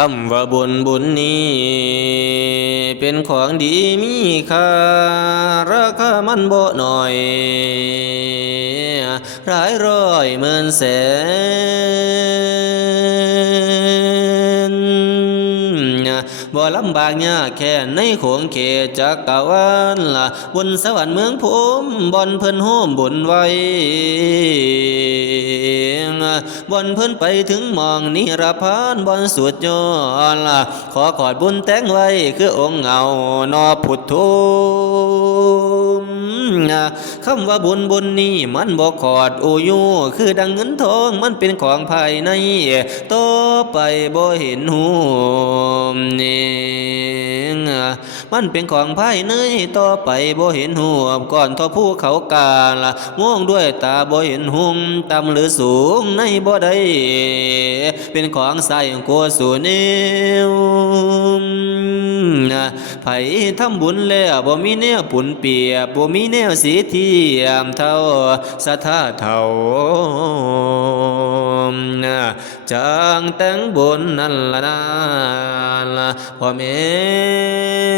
คำว่าบุญนี้เป็นของดีมีค่าราคามันบ่น้อยหลายร้อยหมื่นแสนบ่ลำบากยากแค่ในโขงเขตจักรวาลละบนสวรรค์เมืองภูมิบ่อนเพิ่นโฮมบุญไว้บ่อนเพิ่นไปถึงมองนิรพานบ่อนสุดยอดละขอขอดบุญแต่งไว้คือองค์เงานอพุทโธคำว่าบุญนี้มันบ่ขอดอูยูคือดังเงินทองมันเป็นของภายในต่อไปบ่เห็นหูนี่มันเป็นของภายในต่อไปบ่เห็นหูก่อนทอผู้เขากาละมองด้วยตาบ่เห็นหุงต่ำหรือสูงในบ่ได้เป็นของใส่กัวสู่นิ้วไผทำบุญแล้วบ่มีแนวปุ่นเปียบบ่มีแนวสีเทียมเท่าสัทธาเท่าจางแต่งบุญนั่นละนาพ่อแม่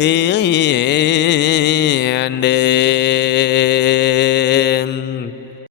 เอ้ย